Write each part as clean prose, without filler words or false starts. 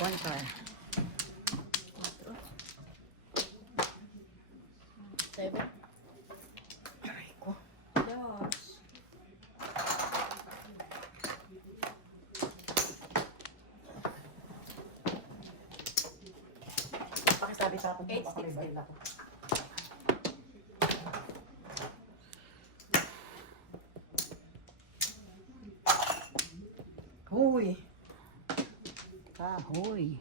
One car. 7. Aray ko. Dos. Pakisabi sa akin. 8, Baka may 6, baril ako. Huy. Kahoy.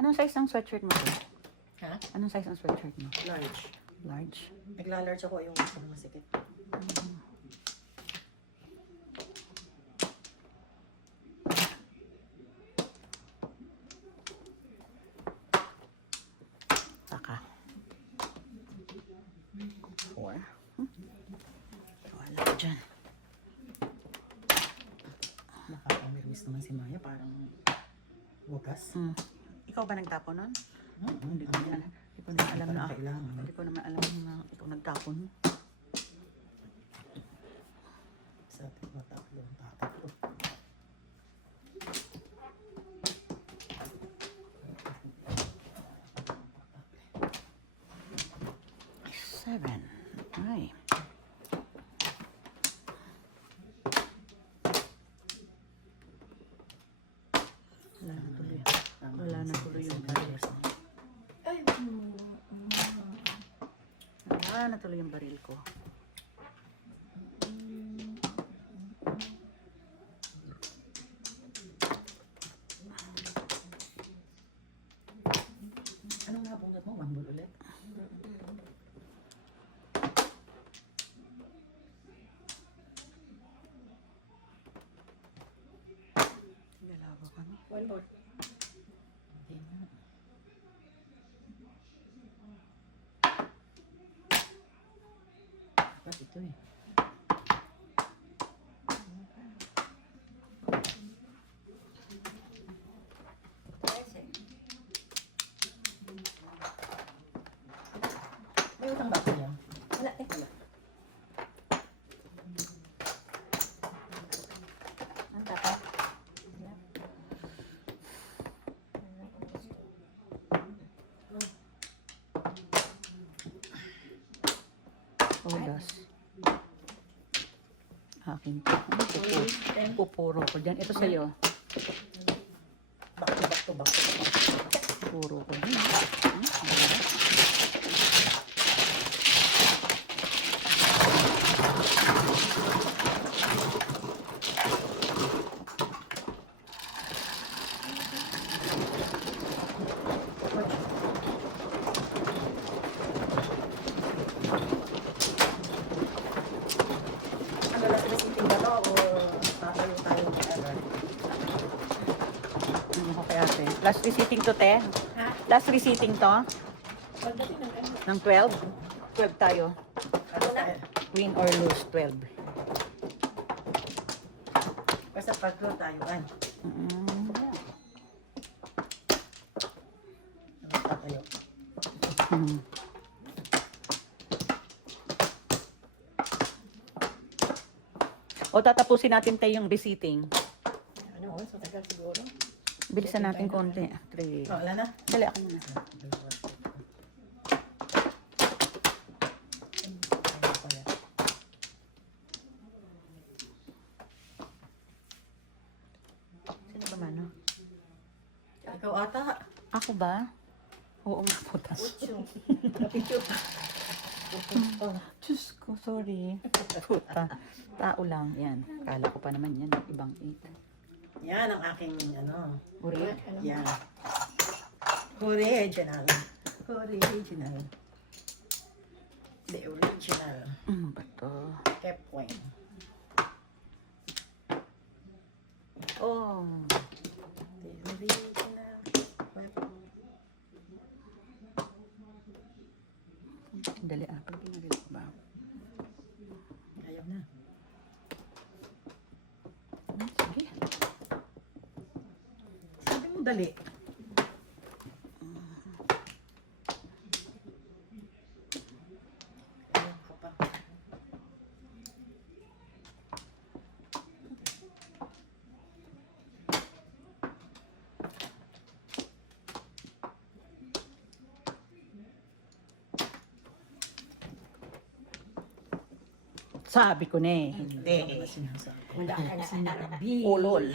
Anong size ng sweatshirt mo? Ha? Anong size ng sweatshirt mo? Large. Large. Nagla-large ako yung masikip. Saka. 4. Wala ko dyan. Nakaka-nervous naman si Maya. Parang wagas. Ikaw ba nagtapon nun? Hindi ko yan. Hindi ko naman alam na. Kailangan. Hindi ko naman alam na ikaw nagtapon. Sa ating matatlo. Tatatlo. Seven. Ay. Wala na tuloy. Wala na tuloy yung baril. Ay, Wala na tuloy yung baril ko. anong nabunot mo? 1 ball ulit? Galawa kami. 1 ball. Hindi na. Ba't ito eh? May utang ba ako niya? Wala eh. Wala. Ang tapos. Odas. Akin to. Pupuro ko dyan. Ito sa'yo. Back to back to back. Puro ko dyan. Ano last recipe ba to? O tatayo tayo forever? Ano ko kay ate? Last receipting to, te? Ha? Last receipting to? Pagdating ng ano? Ng 12? 12 tayo. Ano na? Win or lose, 12. Basta paglo tayo ay. Tatayo. O tatapusin natin tayo yung receipting. Ano oras? Matagal siguro. Bilisan natin konti. 3. Oh, wala na? Dali ako muna. Sino ba mano? Ikaw ata. Ako ba? Oo nga, putas. Ucho. Kapityo. Diyos ko, sorry. Puta. Tao lang. Yan. Kala ko pa naman yan. Ibang 8. Yan ang aking ano. Uri. Yan. Original. Original. The original. Ano ba to? Kept coin. Oh. The original. Dali ah. Pag pinaril ko ba? Ayaw na. Sige. Sabi mo dali. Ayaw ko pa. Sabi ko na eh. Hindi. Wala ka na sinabi. Ulol.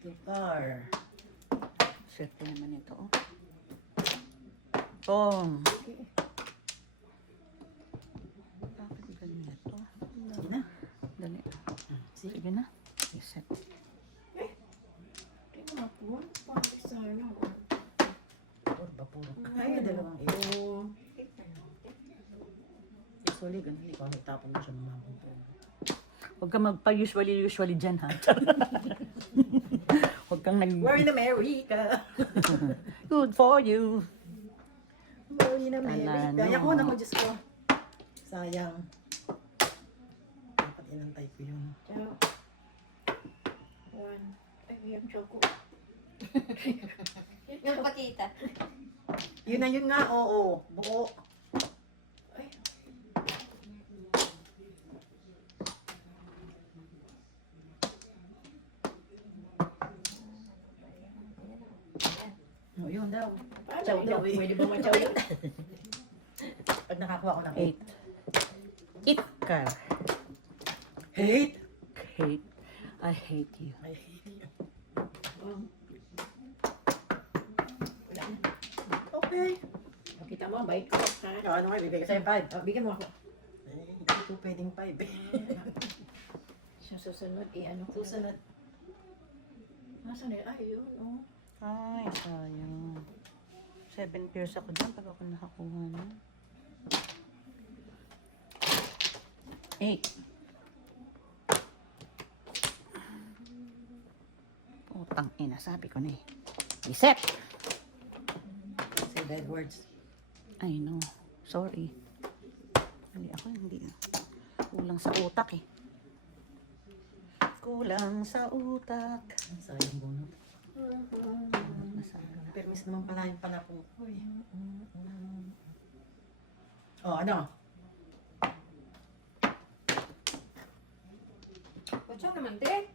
Tukar. Swerte naman ito. Tong. Bakit ganito? Sige na. Dali. Sige. Sige na. Reset. Tingnan po. Parang isa lang. Puro. Ay, dalawang iyo. Usually, ganun. Ikaw nagtapon mo siya ng mga bubo. Huwag kang magpa-usually dyan, ha? Huwag kang nag... We're in America. Good for you. We're in America. Alano. Kaya ko na mo, Diyos ko. Sayang. Dapat inantay ko yun. Ciao. One. Ay, yung choco. Yung patita. Yun na yun nga, oo. Buo. Ay. O, yun daw. Paano Chow yun? daw eh. Pwede ba ma-chow yun? Pag nakakuha ko ng 8. Eat ka. Hate. Hate. I hate you. I hate you. Wala na. Okay. Makita mo, bait ko. Ha? Ano nga, bibigay ko sa'yo 5. Oh, bigyan mo ako. Hindi ko pwedeng 5 eh. Sa susunod, ano ko. Susunod. Nasaan yun? Ay, yun. Oh. Ay, sayang. 7 pairs ako dyan pag ako nakakuha na. 8. Putang ina, sabi ko na eh. Reset! Say bad words. I know. Sorry. Hindi. Kulang sa utak eh. Kulang sa utak. Sayang bunot. Masarap. Permis naman pala yung panapong ko eh. Oh, ano? Kutsa naman, te.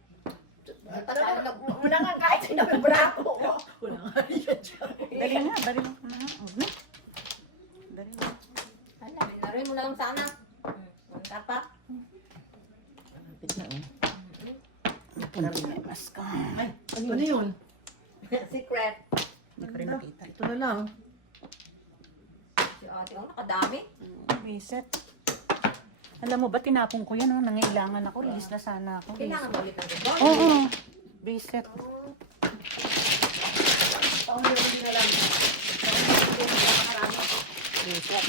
Wala nga kahit sinabi bravo mo. Wala nga yan siya. Dali na. Huwag na. Dali na. Hala, binarin mo na lang sana. Ang tapak. Malapit na oh. Mas ka. Ay, ano yun? Secret. Hindi ko rin nakita. Ito na lang. Si ate ko nakadami. Reset. Alam mo ba, tinapon ko yan. Nangailangan ako. Release na sana ako. Kailangan ba ulit ng ito? Oo. Reset. Paunyo ko din na lang. Reset.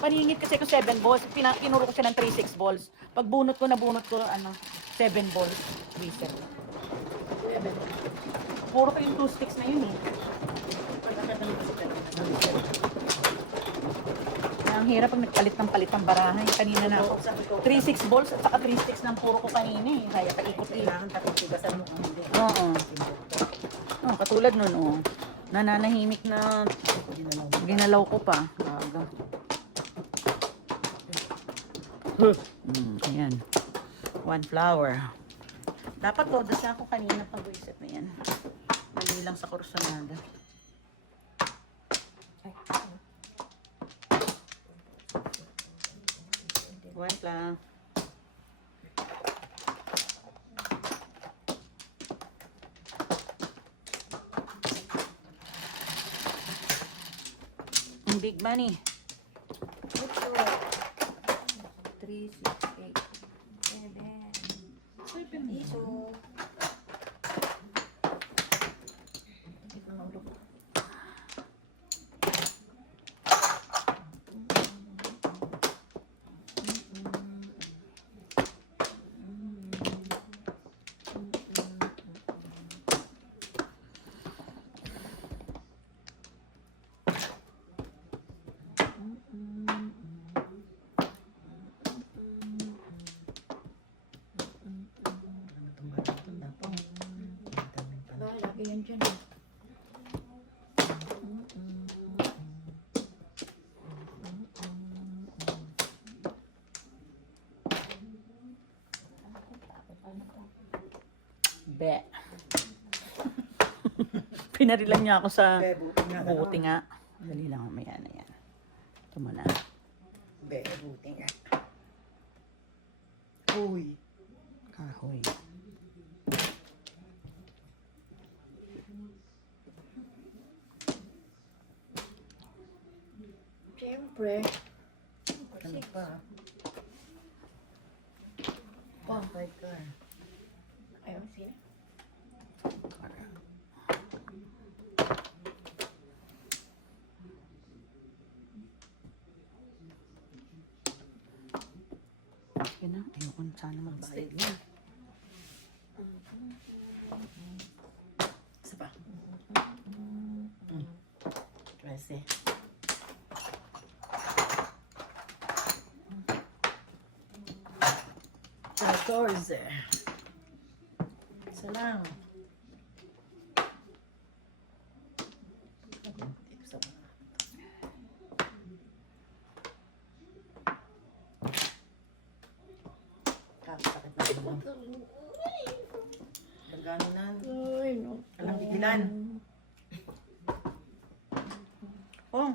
Paningit kasi ko 7 balls. Pinuro ko siya ng 3-6 balls. Pag bunot ko, 7 balls. Reset. Puro ko yung 2 sticks na yun eh. Ang hirap pag nagpalit ng barahan. Kanina na ako. 3-6 balls at saka 3 sticks ng puro ko kanina eh. Kaya paikot-ikot. Kailangan tapos-tigasan mo ang hindi. Oo. Oh, katulad nun, oh. Nananahimik na ginalaw ko pa. Baga. Ayan. 1 flower. Dapat todas ako kanina pag reset na yan. Mali lang sa kursunada. Wait lang. Ang big money. 3, 6, 8, 7. Iso. Lagi yan dyan. Be. Pinarilan niya ako sa Buti nga. buti nga. Dali lang, mamaya na yan. Ito muna. Be, buti nga. Uy. Kahoy. Siyempre. Ano pa? Pampay ka. Ayaw, sila. Yan na. Ayoko na sana magbayad yan. Isa pa. 13. Catorze. Isa lang. Dito sa mga. Kakasakit na ito. Dagano na. Ay, no. Alang bigilan. Oh.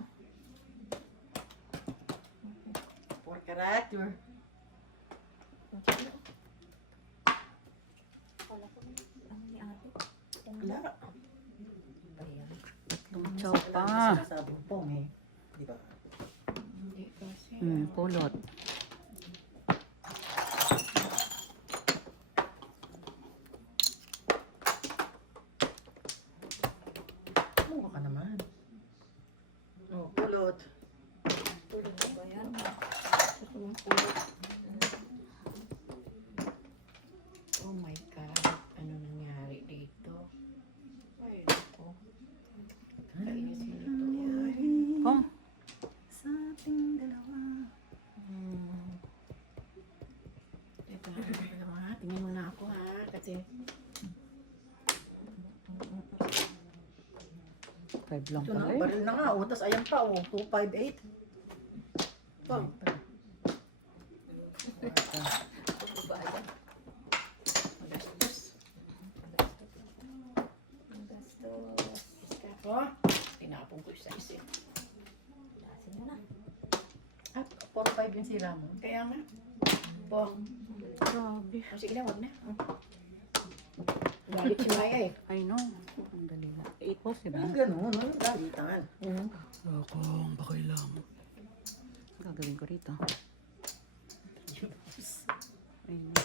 4 karat. Wala. Tatlong chow pa. Sinasabong pong eh. Di ba? Hindi kasi. Pulot. Mukha ka naman. Oh, pulot. Tulad na ba yan? Ito yung pulot. Oh my God. Ano nangyari dito? Ay, ako. Kainisin ito. Oh. Sa ating dalawa. Ito ha. Tingnan mo na ako ha. Kasi 5 lang Ito na, pala eh. baril na nga. Oh, tas ayan pa, oh. 258. Pang. Magastos. Oh, tinapon ko sa isip. At 4-5 yung sira mo. Kaya nga. Pong. Grabe. Oh, sige na, wag na. Galit si Maya eh. I know. Ang dali lang. 8 balls, diba? Ano ganun? Ano galitan? Ako, ang pakialam. Gagawin ko rito. Ayun.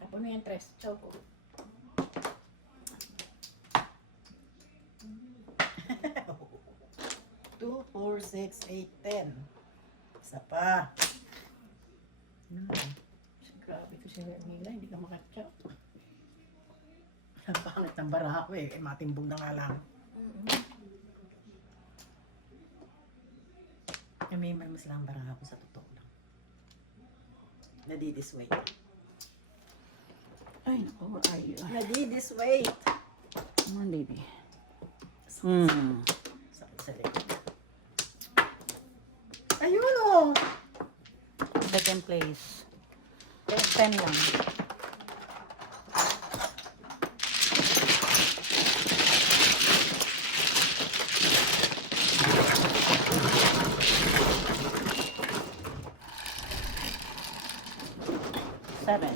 Tapon mo yung tres. Chow ko. 2, 4, 6, 8, 10. Isa pa. Grabe to si Mila, hindi ka makatsaw. Ang pangit ng barako eh. Matimbong na nga lang. May mas lang barako sa totoo lang. Nadidisway. Ay, naku. Ay, Nadidisway. come on, baby. Sakit sa likod. Ayun oh! Second place. 10 lang. Seven.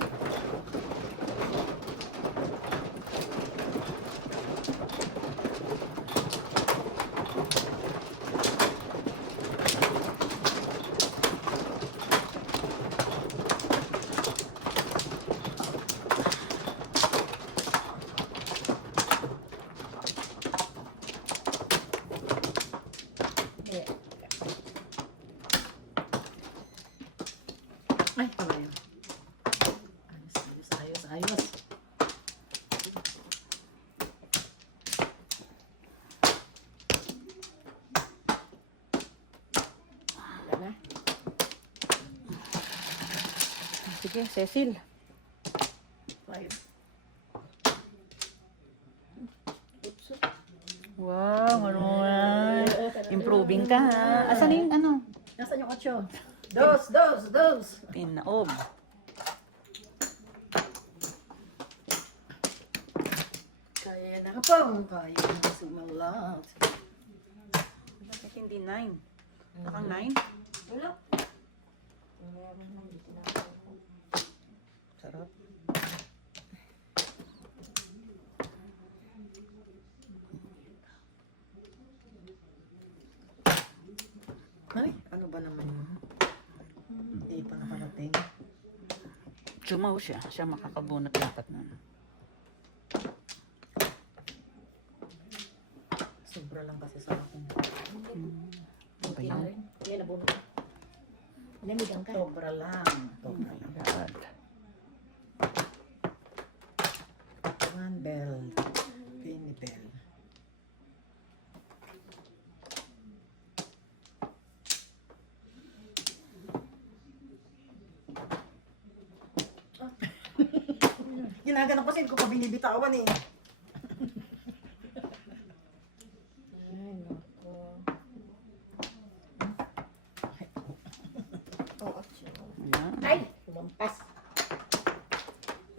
Ay, pala yun. Ayos. Wala na. Sige, Cecil. 5. Wow, marunong. Improving ka ha. Asan yung ano? Nasaan yung 8? Dos! Pinaog. Kaya na pong kaya na sumalat. Bakit hindi 9? Nakang 9? Wala. Meron lang dito na. Sarap. Ay, ano ba naman yun? Hindi pa nakarating. Chumaw siya. Siya makakabunot dapat nun. Sobra lang kasi sa akin. Ano ba yan? Yan, nabunod. Lamigan ka. Sobra lang. Sobra lang. God. One bell. Penny bell. Ginaganap kasi ko pa binibitawan eh. Ay, naku. Oo, sure. Ayan. Ay, lumampas.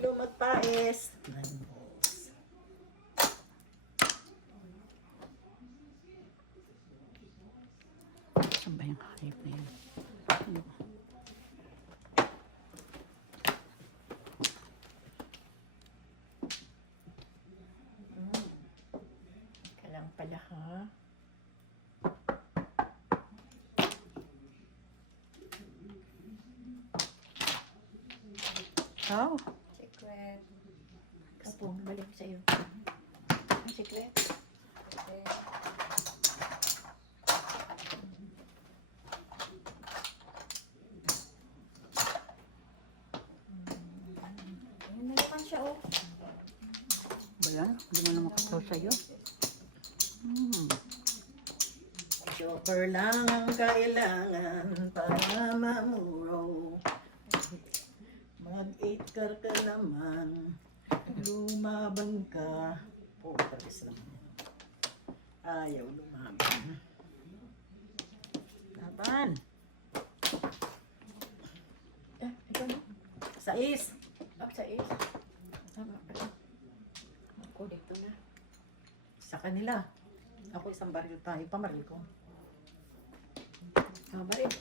Lumagpais. 9 balls. Saan ba yung hype na yun? Ano? Kalang pala, ha? Oh. Secret. Kapong, balik sa'yo. Ang secret. Okay. Ayun, nalapan siya, oh. Ba yan? Hindi mo na makasaw sa'yo. Joker lang ang kailangan para mamuro. Mag-8 ka naman. Lumaban ka. Oh, pares lang. Ayaw lumaban. Laban. Ah, ito na. 6. Up sa is. Tama. Ako dito na. Sa kanila. Ako isang baril tayo. Pamaril ko. Tama rin.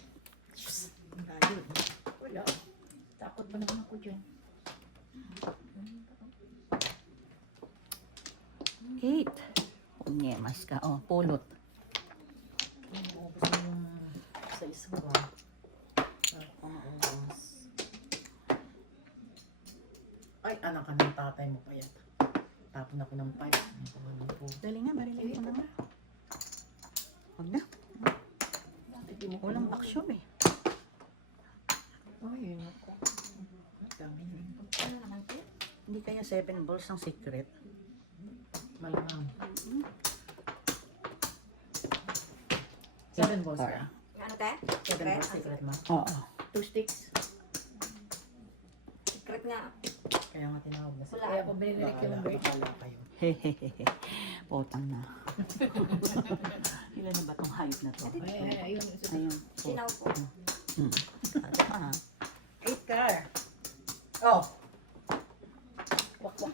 Baril. Wala. Takot pa naman ako dyan. 8. Unyemas ka. Oh, pulot. Ubus na yung sa isa ba? Ang ubus. Ay, anak ka ng tatay mo pa yata. Tapon ako ng pipe. Dali nga, barilin ko na nga. Huwag na. Walang action eh. Ay, ako. Dami. Ano naman ito? Hindi kaya 7 balls ang secret. Malamang. 7 balls Para. ka. Ano tayo? 7 balls secret mo. Oo. 2 sticks. Secret nga. Kaya nga tinawag na Wala. Kaya ako binirik yung bird. Wala kayo. Hehehehe. Potang na. Ilan na ba tong hype na to? Ay, ayun. Ayun. Sinaw po. Ano pa? 8 car. Oh. Wak-wak.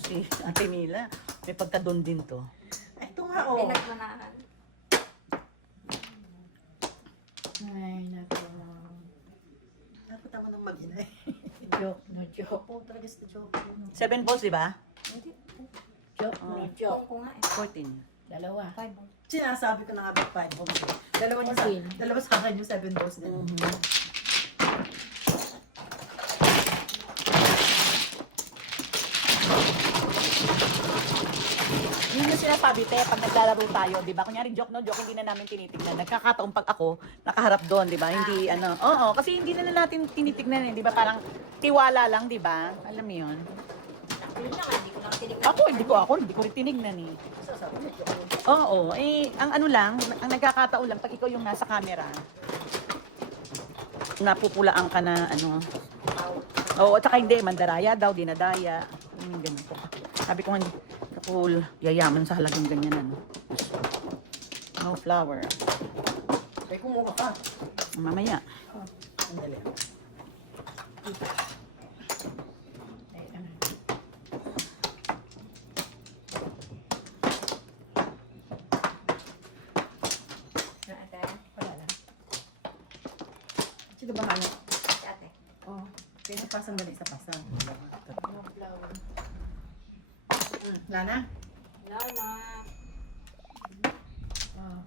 Si Ate Mila, may pagkadon din to. Ito nga oh. Pinagmanahan. Ay, naku. Dapat naman ng mag-inay. Joke, no joke. Oo, talaga sa joke. 7 balls, di ba? Hindi. Joke, no joke. Kung nga eh. 14. Dalawa. 5 balls. Sinasabi ko na nga ba 5 balls eh. Dalawa sa akin yung 7 balls din. Yun yung sinasabi, te, pag naglalaro tayo, di ba? Kunyari, joke no, joke, hindi na namin tinitignan. Nagkakataon pag ako, nakaharap doon, di ba? Hindi, ano, oo, kasi hindi na natin tinitignan, eh, di ba? Parang tiwala lang, di ba? Alam mo yun? Yun lang, hindi ko lang tinignan. Hindi ko rin tinignan, eh. Sasabi ko joke. Oo, eh, ang ano lang, ang nagkakataon lang, pag ikaw yung nasa camera, napupulaan ka na, ano, oo, at saka hindi, mandaraya daw, dinadaya, ganun po. Sabi ko nga, kapul, yayaman sa halagang ganyan, ano. No flower. Kaya kumuha ka. Mamaya. Sandali. Ay, ano. Ano tayo? Wala Baka ano. Si ate. Oh, Pinapasang dali sa pasang. no flour. Wala na? Lana. Oh.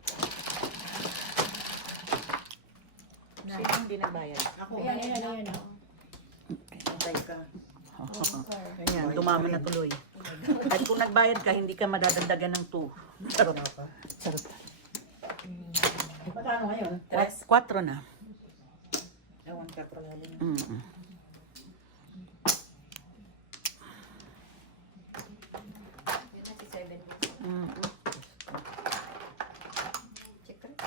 Sino hindi nagbayad? Ako. Ayan, ayan, ayan. Oh. Antay ka. Ayan, dumama na tuloy. At kung nagbayad ka, hindi ka madadagdagan ng 2. Charot. Wala pa. Charot. Magkano ngayon? 4 na. Ewan ka pralalim. Mm. Yun na si 7. Mm. Check ko rin.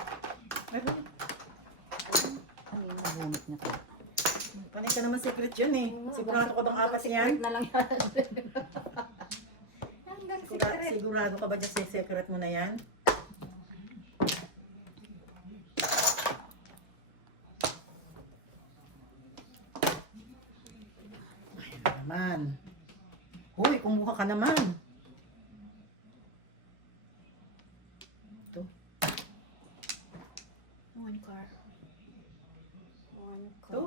Nabunot niya ko. Panay ka naman secret yun eh. Sigurado ko tong apat yan. Secret na lang yan. Hanggang secret. Sigurado ka ba dyan sa secret mo na yan? Ayan na naman. Hoy, kumuha ka naman. Ito. One car. Ito.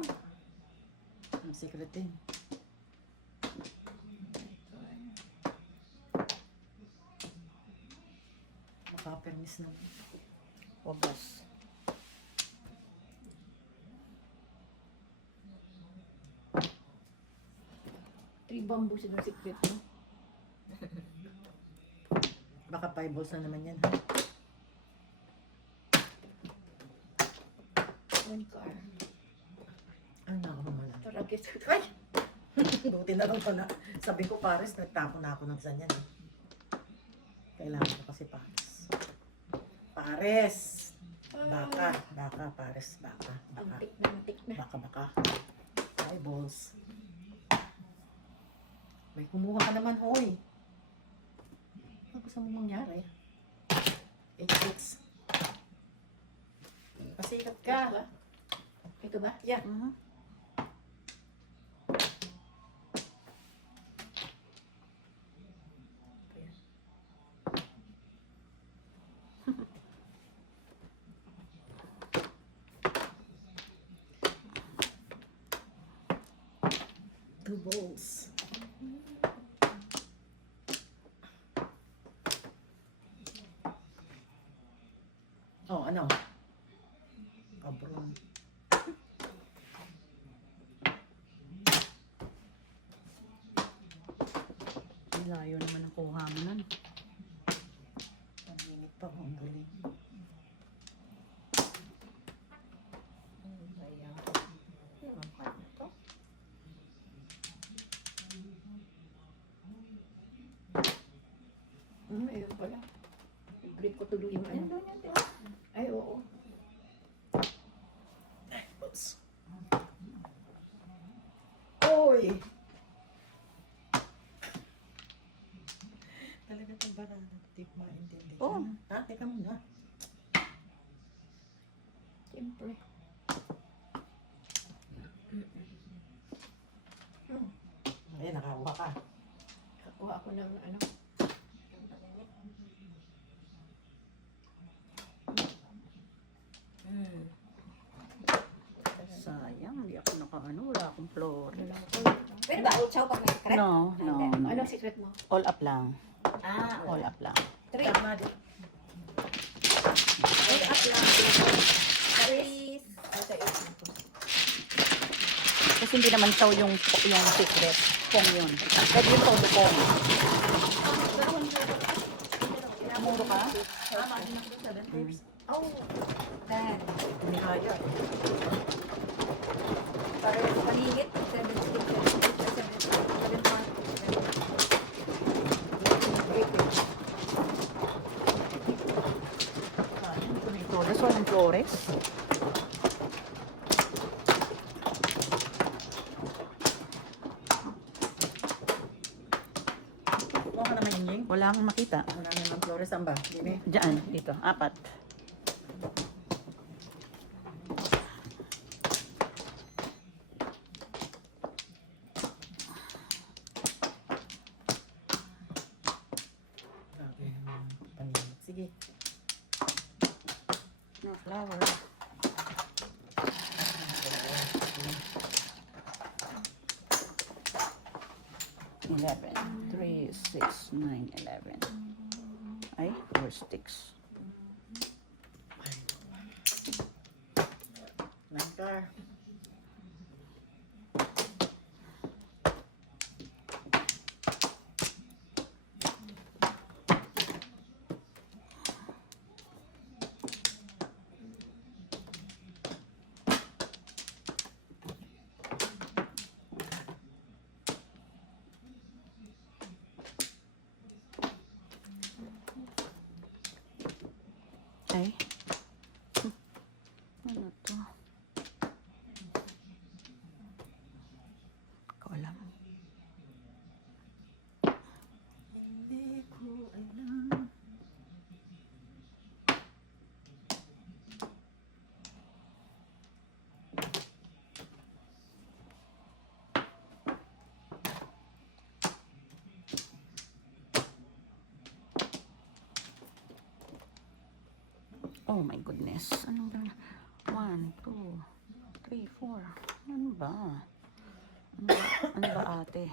Ang secret din. Makapermis na. Wagas. Three bamboos yung secret mo. Baka 5 balls na naman yan. One car. Ano na ako naman. Taragit. Ay! Buti na lang ko na. Sabi ko, Paris, nagtapo na ako ng sanyan. Eh. Kailangan ko kasi Paris. Paris! Baka, baka, Paris, baka, baka, Antik na, antik na. baka. Eyeballs. May kumuha ka naman, hoy. Ano gusto mo mangyari? 8-6. Pasikat ka. Ito ba? Ito ba? Yeah. Mhm. Two balls. Oh, ano? Kabron. Layo naman ang kuha mo nun. Ang limit pa, ang galing. Ayun pala. I-break ko tuloy yung ano. Ay, oo. Oops. Oy! Talaga itong barana. Di ko maintindihan. Oh. Ha? Teka muna. Siyempre. Ay, nakakuha ka. Kakuha ako ng ano. Sayang, hindi ako nakaano. Wala akong floor. Pero ba, utsaw pag may secret? No, no, no. Ano secret mo? All up lang. Ah, All up lang. 3. Tama din. All up lang. Paris. Okay. Kasi hindi naman taw yung secret. Pong yun. Pwede yung todo pong. Namuro ka? Tama din ako sa 7 times. Oh. 10. Hindi kaya. Paris paligid. 7 sticks. 7 points. Flores, walang Flores. Kuha ka naman yung Wala akong makita. Wala naman Flores ang ba? Hindi. Diyan, dito. 4. Grabe naman. Paningin. Sige. No flower. 11. 3, 6, 9, 11. Ay, 4 sticks. Nangkar. Ay. Ano to? Ko alam. Hindi ko alam. Oh my goodness. Ano ba? 1, 2, 3, 4. Ano ba? Ano ba ate?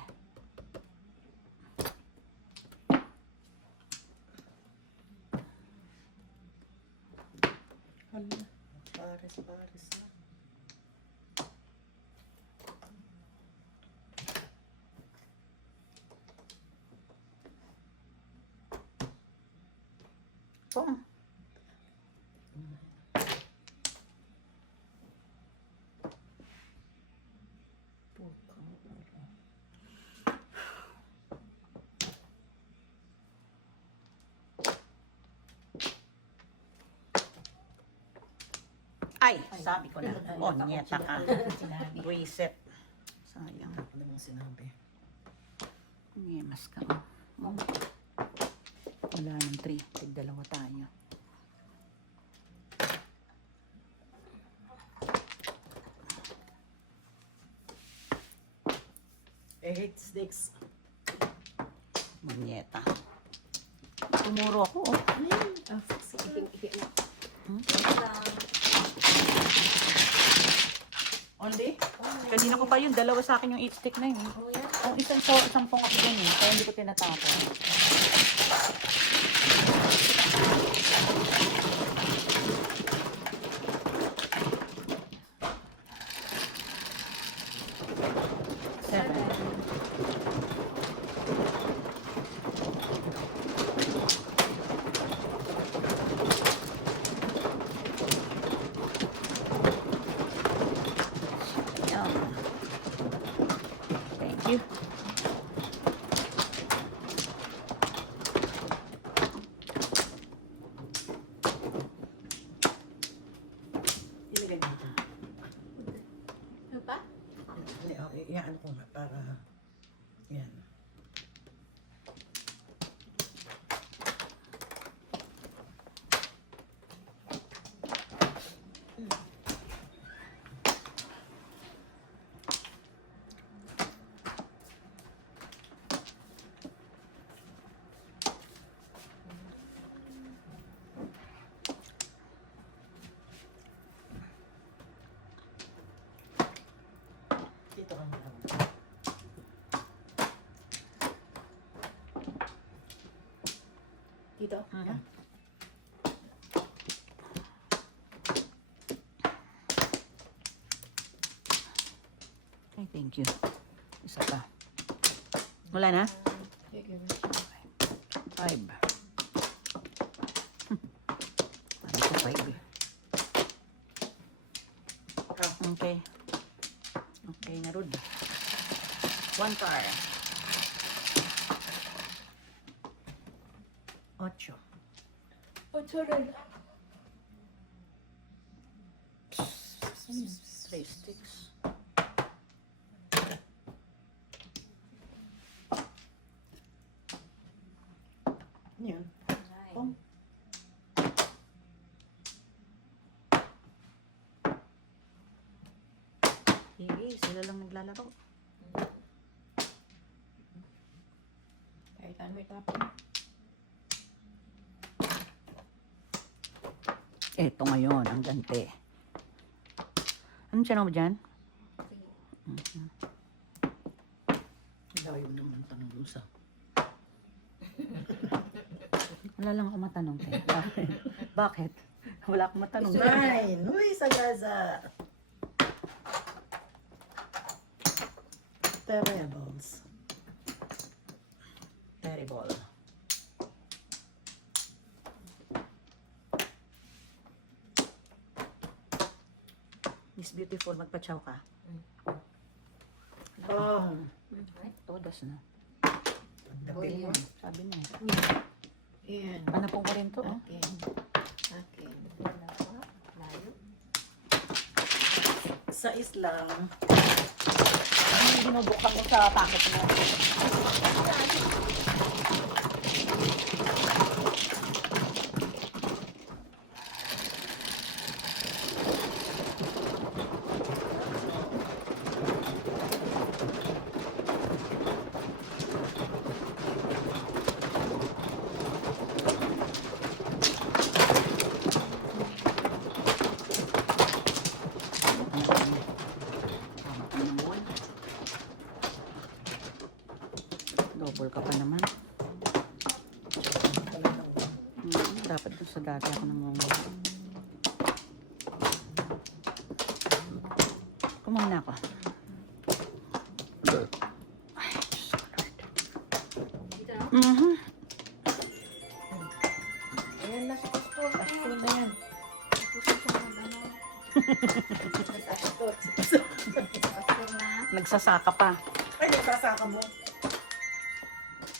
Hala. Pares na. Oh. Ay, sabi ko na. Oh, nyeta ka. Reset. Sayang. Ano namang sinabi? Nyemas ka. Oh. Wala ng 3. Tig-dalawa tayo. Eight sticks. Manyeta. Tumuro ako. Oh. Iking-iki na. Only? Kanina ko pa yun. Dalawa sa akin yung 8 stick na yun. Oh, yan. Ang isang sampung ako dyan eh. Kaya hindi ko tinatapon. Seven. Ayan. Thank you. Ilagay ko ito. Ano pa? Iyan ko nga para... Yan. Dito ka na. Dito? Mhm. Ay, thank you. Isa pa. Wala na? Five. Parang ko five eh. Okay. Okay, narod. One car. 8. Ocho rin. 3 sticks. Yan. Oh. Sige, sila lang naglalaro. Kahit ano may tapon. Eto ngayon, ang gante. Anong channel mo dyan? Sige. Daw Ayaw naman tanong mo sa... Wala lang ako matanong. Bakit? Bakit? Wala akong matanong. 9. Uy, Sagaza. Terribles. Terrible. Miss Beautiful, magpa-chow ka. Oh. Todas na. Dating mo. Sabi niya. Ayan. Hanapon ko rin to. Oh. Akin. Akin. Wala pa. Layo. Sa Islam, Ano yung binubuksan mo sa packet mo? Double ka pa naman. Dapat doon sa dati ako nangunguha. Kumain na ako. Ay, Diyos ko, Lord. Dito na. Mhm. Ayan na sa gusto. Gusto na yan. Puso sa mga ano. Pastor na. Nagsasaka pa. ay, nagsasaka mo.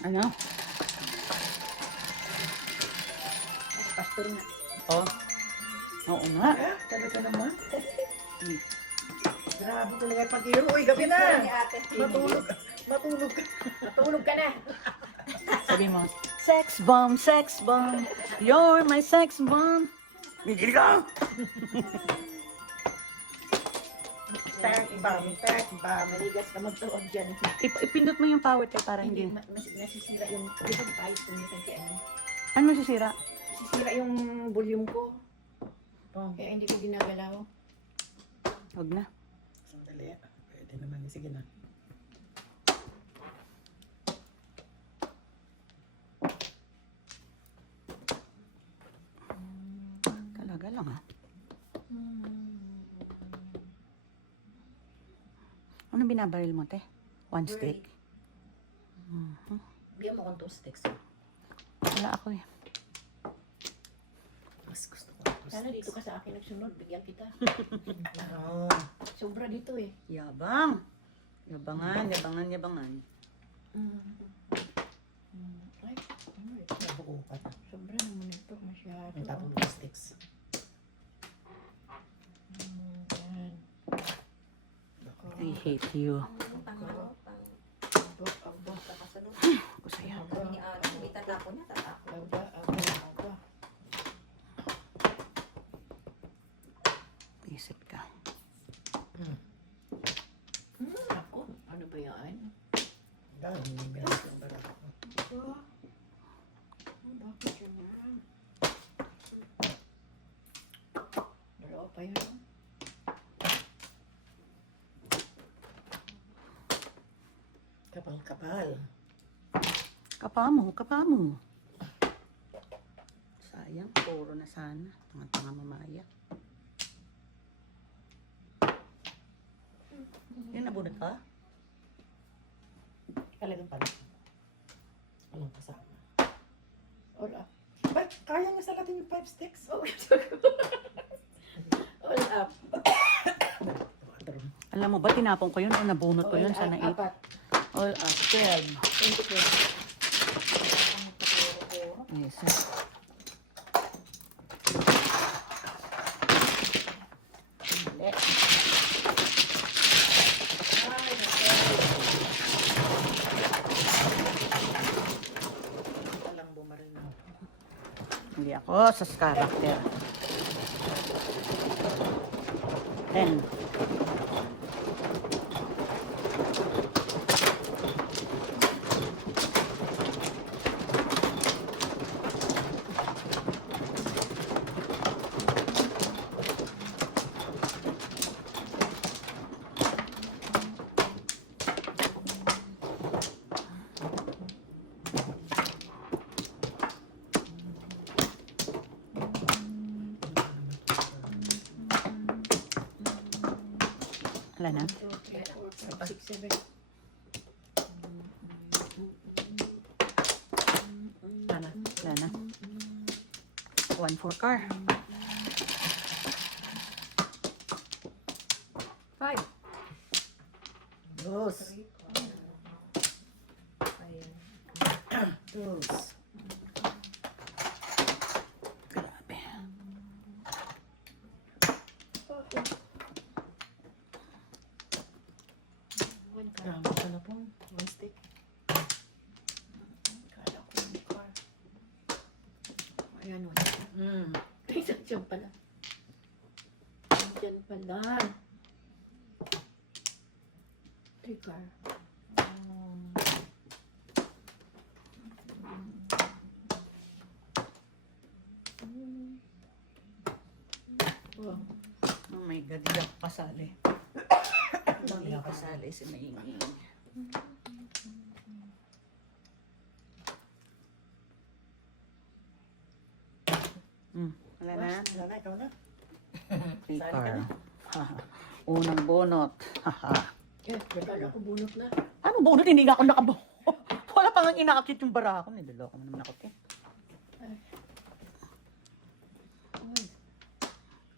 Ano? Pastor na. Oh. Oo nga. Talaga naman. Hmm. Grabe talaga yung pag-iro. Uy, gabi na. Ni Ate Tini. Matulog. Matulog ka. Matulog ka na. Sabi mo, sex bomb, you're my sex bomb. Gigil ka! Thank you, thank you. Maligas ka magtuog dyan. Ipindot mo yung power tape para Hindi, hindi. nasisira yung, di ba ayos kung yung kay ano. Ano masisira? Sisira yung volume ko. Oh, Kaya hindi ko ginagalaw. Huwag na. sandali. Pwede naman. Sige na. Talaga lang ha. Ano binabaril mo, te? One stick? Bigyan mo kong 2 sticks. Wala ako eh. Mas gusto ko. Sana dito ka sa akin nagsunod. Bigyan kita. Oo. Sobra dito eh. Yabang. Yabangan. Ay, Nabuo ka na. sobra naman ito. Masyado. Ang tapos ng sticks. Yan. I hate you. Ang pangalaw, pang Aba. kasunod. Ako sa'yo. Sabi ni Ate, hindi tatapon niya, tatapon. Aba. Isip ka. Ako, ano ba yan? Dahil hindi bilang yung barako. Bakit yan? Dalawa pa yun. Kapal-kapal. Kapa mo. Sayang, puro na sana. Tanga-tanga mamaya. Yan, nabunot ka? Talagang pala. Walang kasama. Wala. Ba't kaya niya sa natin yung 5 sticks? All up. Alam mo ba, tinapon ko yun o nabunot ko yun sa nait? Apat. All up, 12. 24. Yes. Mali. Walang bumaril na. Hindi ako sa character. 10. Wala na? 2, 3, 4, 5, 6, 7. Sana. Wala na. 1-4 car. 5. Dos. 3. Dos. Grabe. One car. Grabe ka na po. One stick. Kala ko one car. Ayan, one. Mm. Isang dyan pala. Dyan pala. 3 car. Wow. Oh my God, hindi ako kasali. Hindi ako kasali si Mainging. Wala na? Wala na, ikaw na. Three Sali ka car. na. Haha. Unang bunot. Haha. Eh, kala ko bunot na. Ano bunot? Hindi nga ako nakabuo. Wala pa nga inakakit yung bara ko. Niloloko mo naman ako, te. Ay.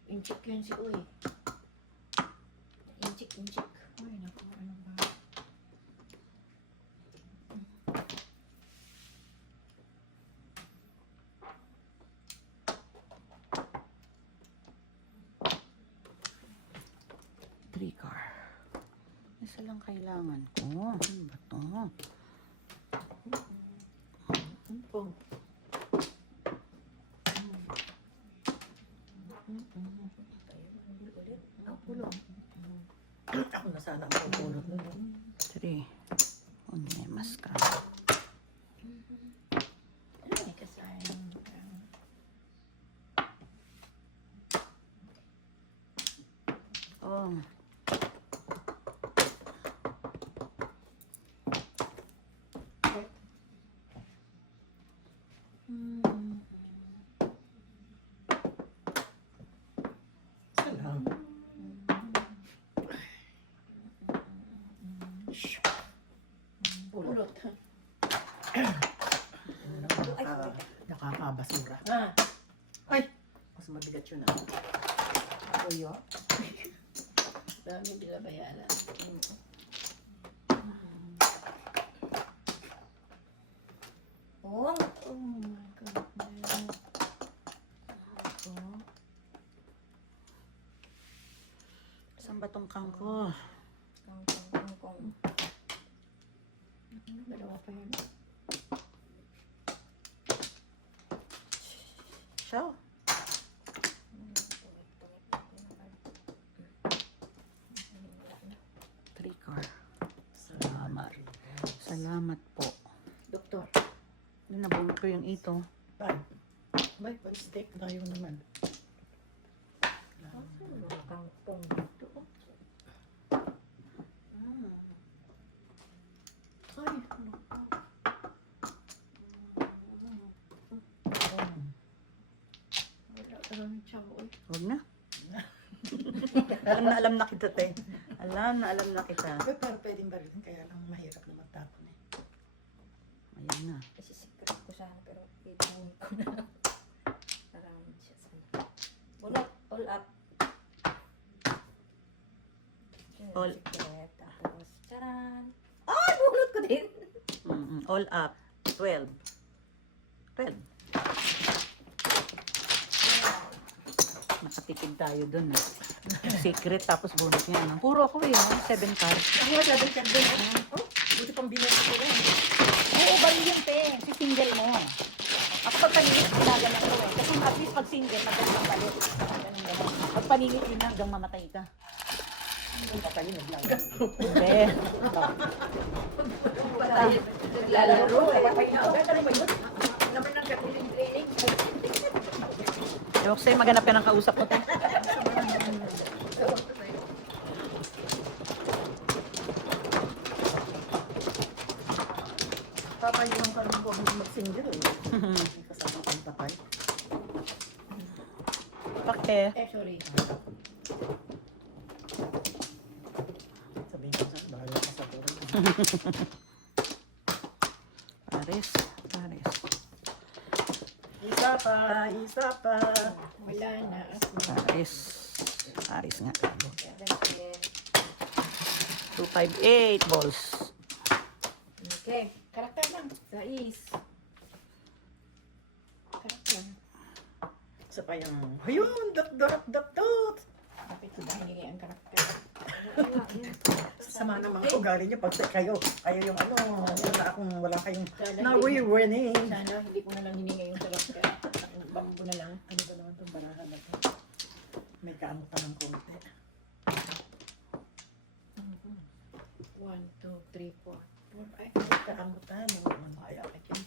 Inchik yan si Uy. Inchik. Uy, naku, ano ba? Three car. Isa lang kailangan ko. Ano ba to? Pong. Ako na sana ang pupulot nun. 3. Unemas ka. Ay, kasayang. Oh. Salam. Pulot. Nakakabasura. Ah, Ay! Mas mabigat yun ah. Kuya? dami nila bayala. Oh, Oh my goodness. Saan ba tong kangko? kangkong. Dalawa pa yun. Siya. Three car. Salamat. Salamat po. Doktor. Nabunot ko yung ito. Bye. Bye, one stick. Tayo naman. Kangkong. Ay, wala talagang tiyaw. Uy. Huwag na. alam na kita, te. Alam na kita. Pero pwedeng barilin, kaya lang mahirap na magtapon eh. Ayan na. Kasi secret ko sana pero ibuhin ko na. Marami siya sana. Bunot, all up. Yun, All- secret. Tapos, charan. Ay, bunot ko din. All up. 12. 12. Nakatipid tayo dun. Secret tapos bonus niya. Ano? Puro ako eh. 7 cards. Ako nga sabi ka din. Oh, buti pang binili ko rin. Oo, baril yun, te. Si single mo. Ako pag paningit, ginagalan ko eh. Kasi at least pag single, magaling palit. Ganun. Pag paningit yun na, hanggang mamatay ka. Ang kapalinog lang. Hindi. Naglalaro eh. Ano ba yun? Naman ng training. Yung sa'yo, maghanap ka ng kausap ko, te. Papayuhan ka naman po mag-single eh. May kasama kang tapay. Pakte. Eh, sorry. Pares. Pares. Isa pa, isa pa. Wala na ako. Pares. Pares nga. 7, 258 balls. Okay. Karakter lang. 6. Karakter. Isa pa yung, ayun, dot. Kapit ko na hiningi ang karakter. Sama ng mga ugali niyo pag kayo yung ano, wala akong, wala kayong Sana nawi-winning. Sana hindi ko na lang hiningi yung karakter. Ang bambo na lang. Ano ba naman itong barahan na to? May kaano pa ng konti. 1, 2, 3, 4. Ay, May kaamutan. ayaw ka dyan.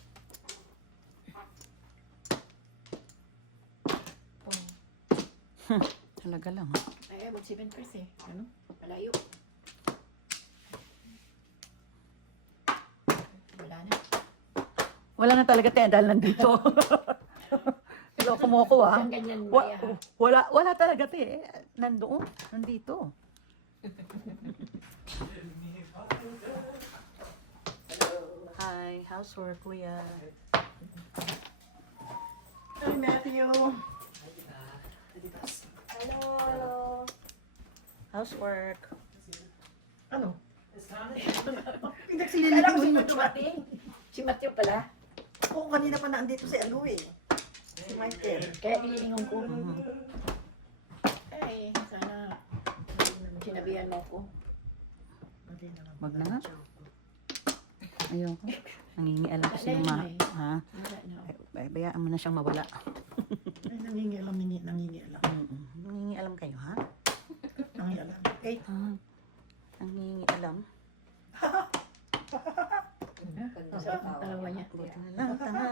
Talaga lang. Ay, 7 kasi. Ano? Malayo. Wala na. Wala na talaga tayo dahil nandito. Loko mo ko ah. Isang ganyan ba yan? Wala talaga te. Nandoon. Nandito. Hi, housework kuya. Hi, Matthew. Hello. Housework. Ano? Alam mo si Pinagsililigawan mo. Matthew? Si Matthew pala. Oo, kanina pa naandito si ano eh. Si Michael. Kaya inilingon ko. Ay, sana sinabihan mo ko. Wag na nga. Ayoko. Nangingialam kasi ng Wala na eh. ha? Wala na. Ay, bayaan mo na siyang mawala. Ay, nangingialam. Nangingialam kayo ha? Nangingialam. Eh, Nangingialam. Ganda Sa sa tawa. dalawa niya. Buti na lang tanga.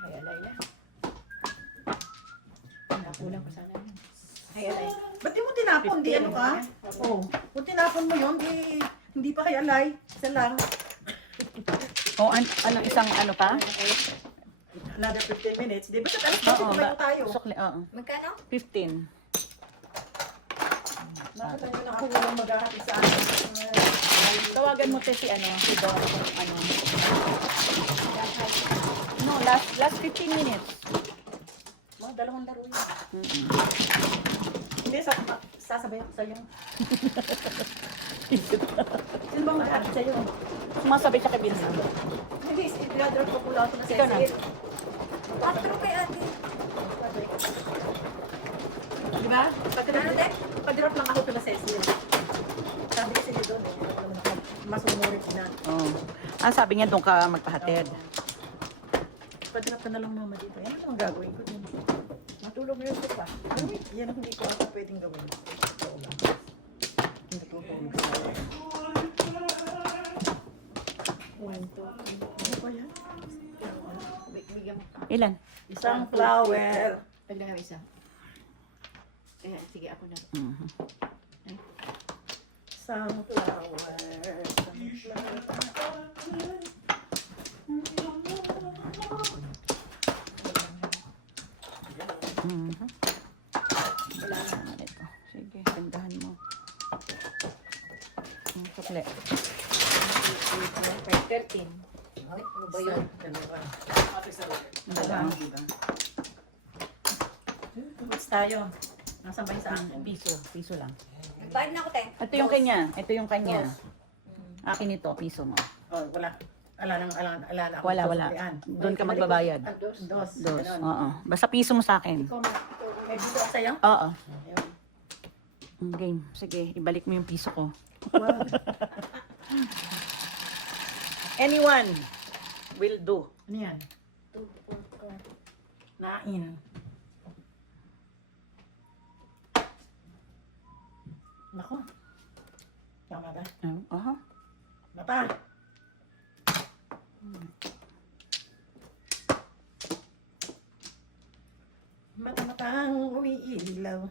Ay, Alayla. Nakulang ko sana yun. Ay, Alay. ba't di mo tinapon? Di ano ka? Oo. Kung tinapon mo yun, hindi pa kay Alay. Isa lang. Anong isang ano pa? Another 15 minutes. Di ba sa alas Oo, 12 kumain tayo? Sukli, oo. Magkano? 15. Nakita nyo na ako walang maghahati sa akin. Tawagan mo te si Don, ano. No, last 15 minutes. Mga dalawang laro yun. Mm-mm. Hindi, sasabay ako sa'yo. Sino ba maghahati sa'yo? Sumasabay siya kay Bilsa. Hindi, i-drop ko pula ako na Ikaw na. Cecil. Patro kay ate. Di ba? Pag-drop lang ako kila Cecil. Sabi kasi ni Don, masunurit na. Oh. Sabi niya doon ka magpahatid. Pag-drop ka na lang mama dito. Yan ang gagawin ko din. Matulog na yung pa. Yan ang hindi ko ata pwedeng gawin. Ito lang. Hindi ko tulog sa akin. 1, 2, Ano ba yan? bigyan mo pa. Ilan? Isang flower. Paglang isa. Eh, sige, ako na. Mhm. Isang flower. Isang flower. Mhm. Wala na. Ito. Sige, gandahan mo. Sukli. 13. Ay, ano ba yun? Dalawa. What's tayo? Nasaan ba yung sa akin? Piso. Piso lang. Nagbayad na ako, te. Ito yung kanya. Ito yung kanya. Akin ito. Piso mo. Oh, wala. Ala na ako. Wala. Doon ka magbabayad. Dos. Dos. Dos. Ganon. Oo. Basta piso mo sa akin. Ikaw na. May dito ako sa'yo? Oo. Ayun. Game. Sige, ibalik mo yung piso ko. Wow. Anyone will do. Ano yan? Nain. Nako. Tama ba? Aha. Mata. Mata-matang umiilaw.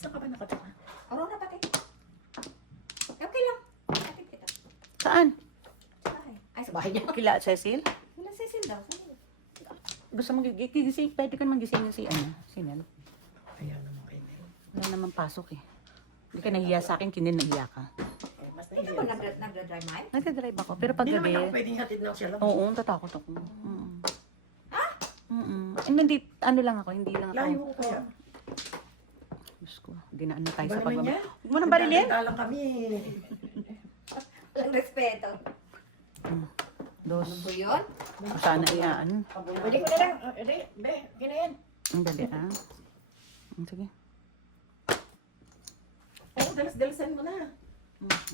Saan ka ba nakataka? Aurora, pati. Okay lang. bahay niya. Kila Cecil? Wala Cecil daw. Saan yun? Gusto mo gigising? Pwede ka naman gisingin si Nel. Ayan naman kayo. Nel. Wala naman pasok eh. Hindi ka nahiya sa akin, kinin nahiya ka. Mas Hindi ka ba nahiya. nagdadrive, Mike? Nagdadrive ako, pero pag Hindi naman ako gabi, pwedeng hatid lang siya lang. oo, tatakot ako. Hindi, ano lang ako, hindi lang ako. Layo ko kaya. Diyos ko, dinaan na tayo Iba sa naman pagbaba. yan. Huwag mo nang barilin. Nagdadala lang kami. Walang respeto. Dos. Ano po yun? Sana iyaan. Pwede ko na lang. Be, ginayan. Ang dali Sige. Oo, dalas-dalasan mo na.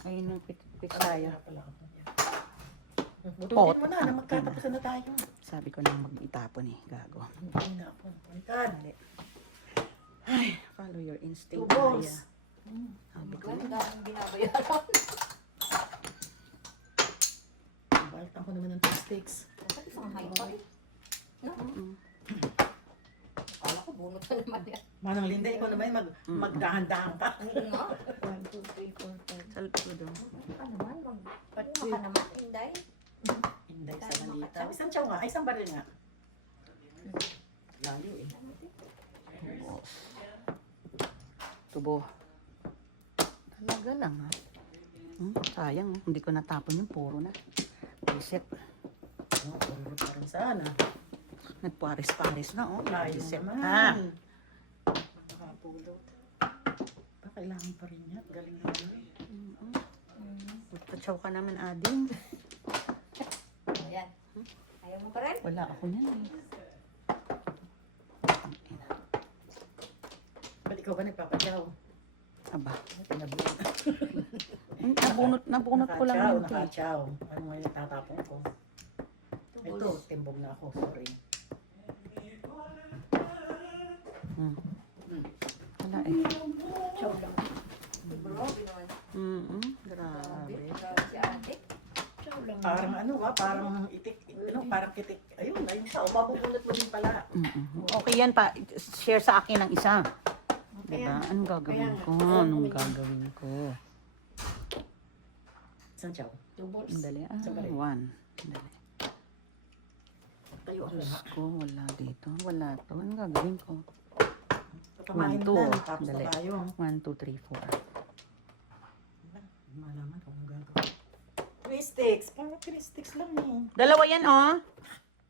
Ayun ang pit tayo. Bututin mo na magkatapusan na tayo. Sabi ko nang mag-itapon eh, gago. Hindi na ako. Palitan. Ay, follow your instinct. Two balls. Maya. Sabi ko, Ang daming binabayaran. Baltan ko naman ng 2 sticks. Bakit isang high pa eh? No? Akala ko bunot na naman yan. Manang Linda, ikaw naman magdahan-dahan ka. Oo nga. 1, 2, 3, 4, 5. salpudo. Ano ka naman? Ano ka naman, Inday? Hindi, sa malita. Isang chow nga. Ay, isang baril nga. Layo eh. Tubo. Talaga lang ha. Sayang, hindi ko natapon yung puro na. Reset. Puro pa rin sana. Nagpares-pares na oh. Layo Reset. naman. Ha? Nakapulot. Kailangan pa rin yan. Galing naman. Magtatsaw ka naman, Ading. Ayan. Ayaw mo pa rin? Wala ako niyan eh. Ba't ikaw ba nagpapadyaw? Aba. Pinabunot. Nabunot ko lang yun. eh. Nakachaw. Ano ngayon tatapon ko? Ito, timbog na ako. Sorry. Wala eh. Chow lang. Bro, ginawa. Grabe. Grabe si ate. Chow lang. Parang ano ba? Parang itik. Ano, parang kitik. Ayun, ayun pa. O, mabubunot mo din pala. Okay yan pa. Share sa akin ng isa. Diba? Anong gagawin ko? Anong gagawin ko? Isang chow. 2 balls. Ang dali. Sabay. 1. Ang dali. Tayo ako Diyos na. ko, wala dito. Wala to. Anong gagawin ko? Patamahin 1, mo 2. lang. Tapos Dali. na tayo. 1, 2, 3, 4. Malaman kung anong gagawin. 3 sticks. Parang 3 sticks lang eh. Dalawa yan, oh.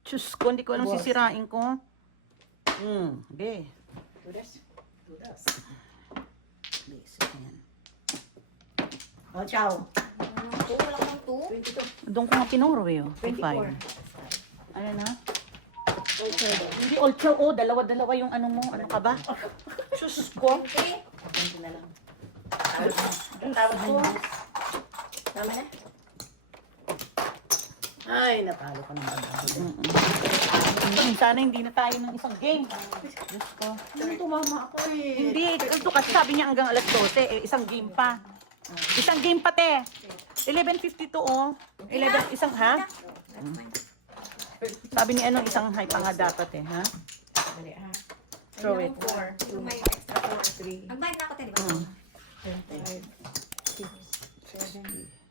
Diyos ko, hindi ko anong Boss. sisirain ko. Okay. Dudas. Dudas. Basic yan. O, chow. Puro lang ng 2. 22. Doon ko nga pinuro eh, oh. 24. 5. Ano na? Hindi ultra, oh. Dalawa-dalawa yung ano mo. Ano ka ba? Diyos ko. 20. Ganito na lang. Ang tawag ko. Tama na? Ay, natalo ka ng bago. Sana hindi na tayo ng isang game. Diyos ko. Hindi tumama ako eh. Hindi, ito kasi sabi niya hanggang alas 12, eh, isang game pa. Isang game pa, te. 11:52, oh. 11, isang, ha? Sabi ni ano, isang high pa nga dapat, eh, ha? Dali ha. Throw it. 4, Yung may extra 4. 3, Nagbayad na ako, te, di ba? 5, 6, 7,